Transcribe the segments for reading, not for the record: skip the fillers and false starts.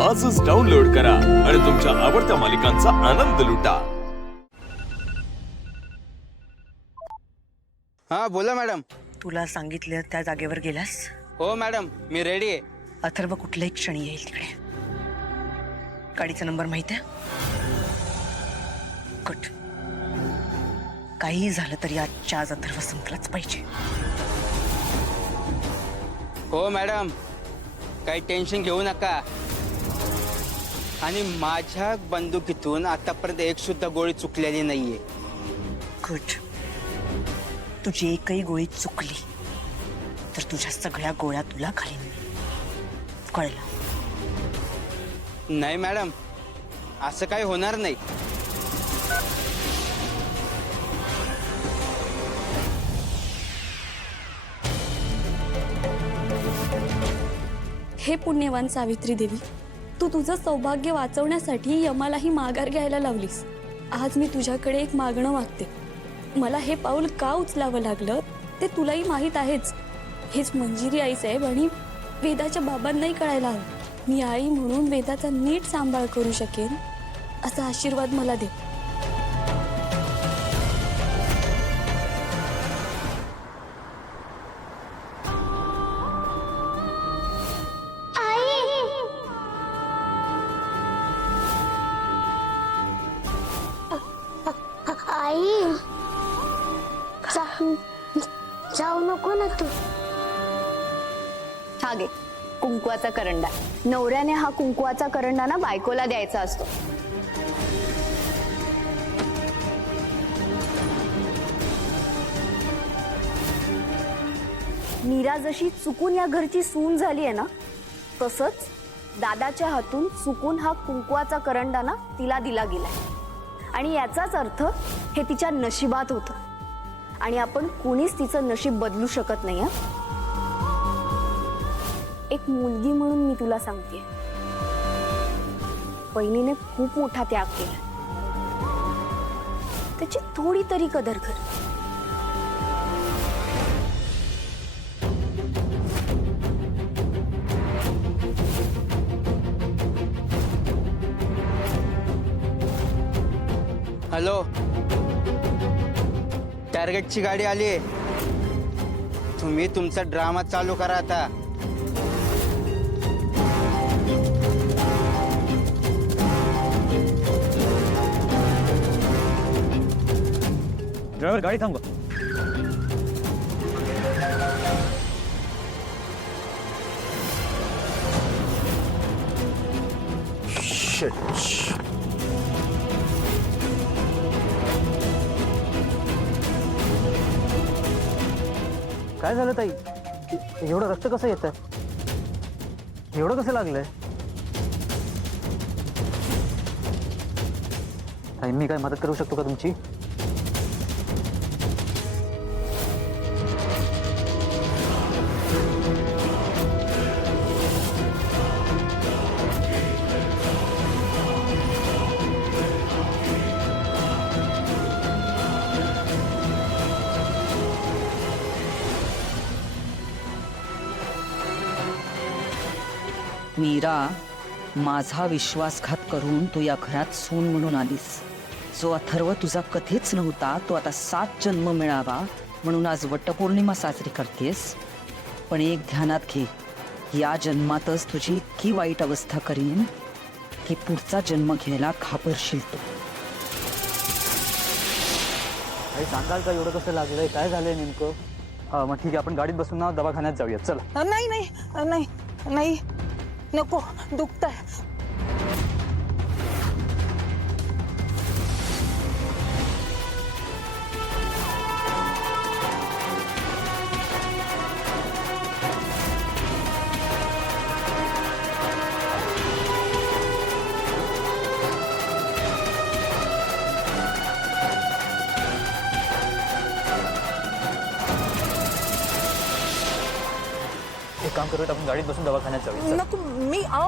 आजच डाउनलोड करा आणि तुमच्या आवडत्या मालिकांचा आनंद लुटा। हा बोला मॅडम। तुला सांगितलं त्या जागेवर गेलास? हो मॅडम, मी रेडी आहे। अथर्व कुठल्याही क्षणी येईल तिकडे। गाडीचा नंबर माहिती आहे? गुड। काही झालं तरी आजच्या आज अथर्व संपलाच पाहिजे। हो मॅडम, काही टेन्शन घेऊ नका। आणि माझ्या बंदुकीतून आतापर्यंत एक सुद्धा गोळी चुकलेली नाहीये। गुड। तुझी एकही गोळी चुकली तर तुझ्या सगळ्या गोळ्या तुला घालीन। कळलं? नाही मॅडम, असं काही होणार नाही। हे पुण्यवान सावित्री देवी, तू तुझं सौभाग्य वाचवण्यासाठी यमालाही माघार घ्यायला लावलीस। आज मी तुझ्याकडे एक मागणं मागते। मला हे पाऊल का उचलावं लागलं ते तुलाही माहीत आहेच। हेच मंजिरी आई साहेब आणि वेदाच्या बाबांनाही कळायला हवं। मी आई म्हणून वेदाचा नीट सांभाळ करू शकेन असा आशीर्वाद मला दे। आई जाऊ नको ना तू। हा घे कुंकवाचा करंडा। नवऱ्याने हा कुंकवाचा करंडा ना बायकोला द्यायचा असतो। मीरा जशी चुकून या घरची सून झाली आहे ना, तसंच दादाच्या हातून चुकून हा कुंकवाचा करंडा ना तिला दिला गेलाय। आणि याचाच अर्थ हे तिच्या नशिबात होतं आणि आपण कोणीच तिचं नशीब बदलू शकत नाही। एक मुलगी म्हणून मी तुला सांगते, बहिणीने खूप मोठा त्याग केला, त्याची थोडी तरी कदर कर। हॅलो, टार्गेटची गाडी आली आहे। तुम्ही तुमचा ड्रामा चालू करा आता। ड्रायव्हर गाडी थांबवा। काय झालं ताई? एवढं रक्त कसं येतंय? एवढं कसं लागलंय? ताई, मी काय मदत करू शकतो का तुमची? मीरा, माझा विश्वासघात करून तू या घरात सून म्हणून आलीस। जो अथर्व तुझा कधीच नव्हता तो आता 7 जन्म मिळावा म्हणून आज वटपौर्णिमा साजरी करतेस। पण एक ध्यानात घे, या जन्मातच तुझी इतकी वाईट अवस्था करीन की पुढचा जन्म घ्यायला घाबरशील तू। काही सांगाल का एवढं कसं लागलंय? काय झालंय नेमकं? हा मग ठीक आहे, आपण गाडीत बसून ना दवाखान्यात जाऊया। चला। नाही नाही नाही नाही, नको, दुखतंय। एक काम करूयात, आपण गाडीत बसून दवाखान्यात जाऊया। नको,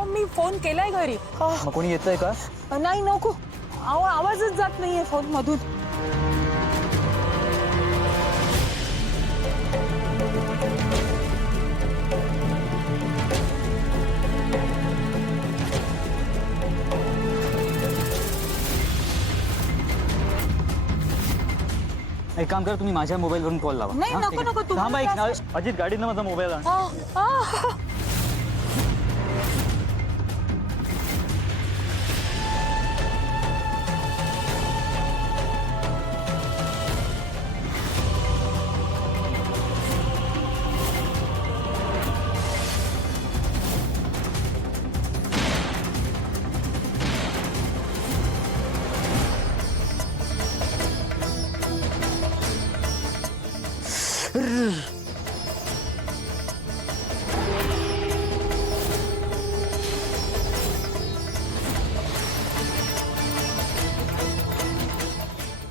मी फोन केलाय घरी। मग कोणी येतंय का? नाही नको, आवाजच जात नाहीये फोन मधून। एक काम करा, तुम्ही माझ्या मोबाईलवरून कॉल लावा. नाही, हा, नको, ठीक आहे. नको, तुम्हाला थांबा एक त्रास अजित, गाडीनं माझा मोबाईल आण. आ, आ.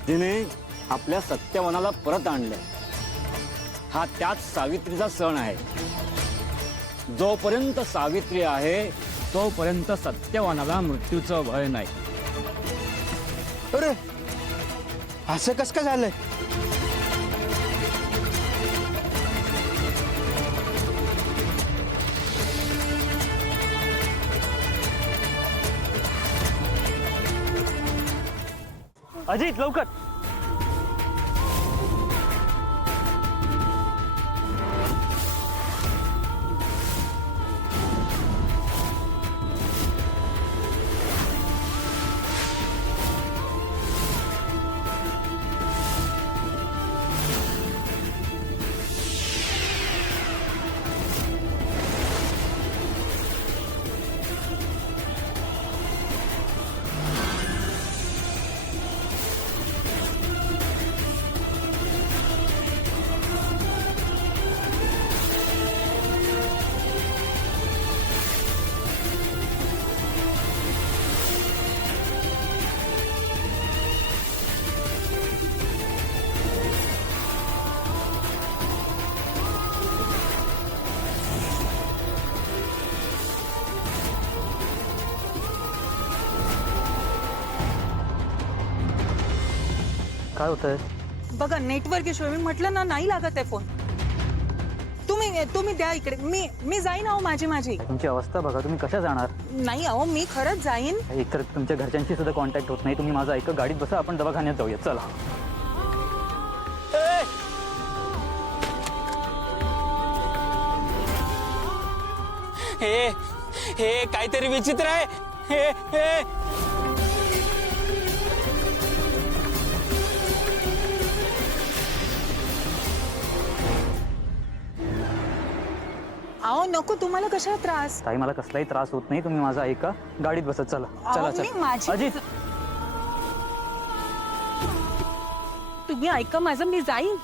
तिने आपल्या सत्यवानाला परत आणलंय. हा त्याच सावित्रीचा सण आहे. जोपर्यंत सावित्री आहे तोपर्यंत सत्यवानाला मृत्यूचं भय नाही. अरे असं कस का झालंय? अजित लवकर. काय होतंय? बघा नेटवर्क इश्यू. मी म्हटलं ना, नाही लागत आहे फोन. तुम्ही द्या इकडे. मी जाईन अहो माझी. तुमची अवस्था बघा, तुम्ही कशा जाणार? नाही अहो, मी खरंच जाईन. एकतर तुमच्या घरच्यांशी सुद्धा कॉन्टॅक्ट होत नाही. तुम्ही माझं ऐका, गाडीत बसा, आपण दवाखान्यात जाऊया. चला. हे काहीतरी विचित्र आहे. हे अहो नको, तुम्हाला कशा त्रास? ताई मला कसलाही त्रास होत नाही. तुम्ही माझं ऐका, गाडीत बसा. चला चला अहो, मी माझी. अजित तुम्ही ऐका माझं, मी जाईन.